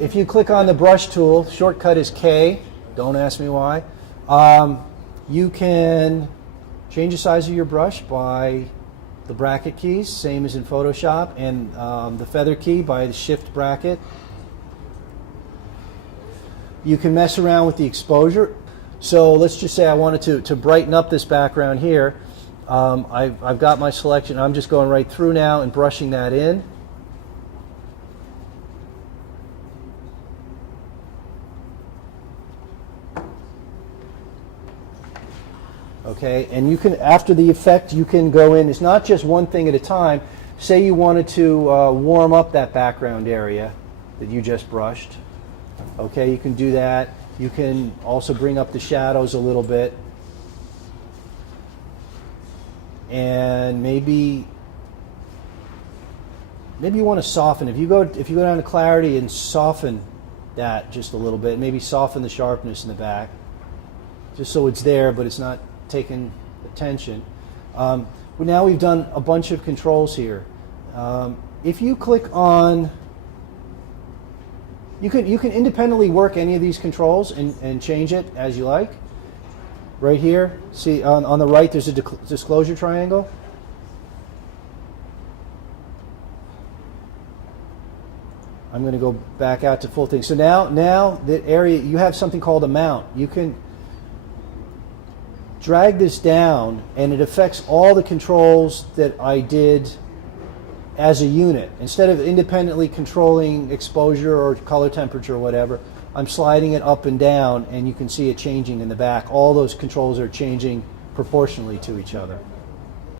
If you click on the brush tool, shortcut is K, don't ask me why, you can change the size of your brush by the bracket keys, same as in Photoshop, and the feather key by the shift bracket. You can mess around with the exposure. So let's just say I wanted to brighten up this background here. I've got my selection. I'm just going right through now and brushing that in. Okay, and you can, after the effect, you can go in. It's not just one thing at a time. Say you wanted to warm up that background area that you just brushed. Okay, you can do that. You can also bring up the shadows a little bit. And maybe you want to soften. If you go down to clarity and soften that just a little bit, maybe soften the sharpness in the back, just so it's there, but it's not taking attention. Now we've done a bunch of controls here. If you click on, you can independently work any of these controls and change it as you like. Right here, see on the right there's a disclosure triangle. I'm going to go back out to full thing. So now the area, you have something called a mount. You can drag this down and it affects all the controls that I did as a unit. Instead of independently controlling exposure or color temperature or whatever, I'm sliding it up and down and you can see it changing in the back. All those controls are changing proportionally to each other.